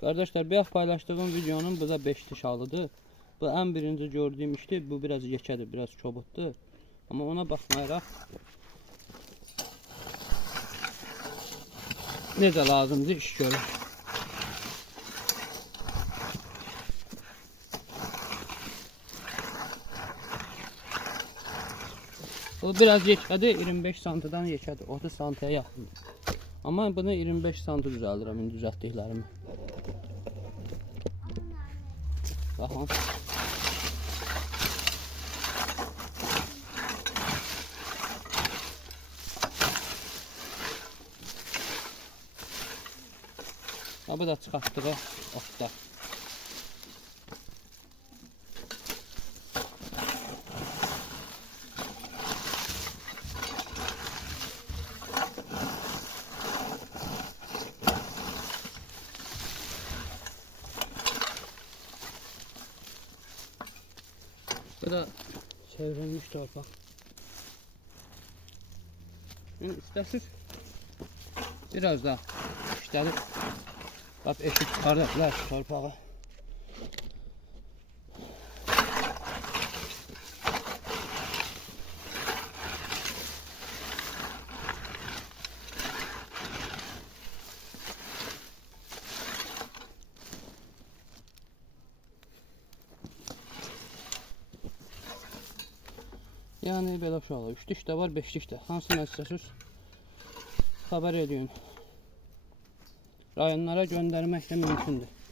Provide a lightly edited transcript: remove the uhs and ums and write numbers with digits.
Kardeşler, bir paylaştığım videonun bu da 5 diş halıdır. Bu en birinci gördüğüm işti. Bu biraz yekədir, biraz çobukdur. Ama ona bakmayaraq necə lazımdır iş görür. Bu biraz yekədir, 25 santıdan yekədir, 30 santiyə yaxındır. Ama bunu 25 santı düzəldirəm indi düzəltdiklərimi. Baxın. Bu da çıxartdığı otlar. Bu da çevrilmiş torpaq. Şimdi istəsiz biraz daha işlədib bak eşit çıxardıqlar torpağı. Yani belə uşaqlar 3 diş də var, 5 diş də. Hansını istəsiz xəbər edin. Rayonlara göndərmək də mümkündür.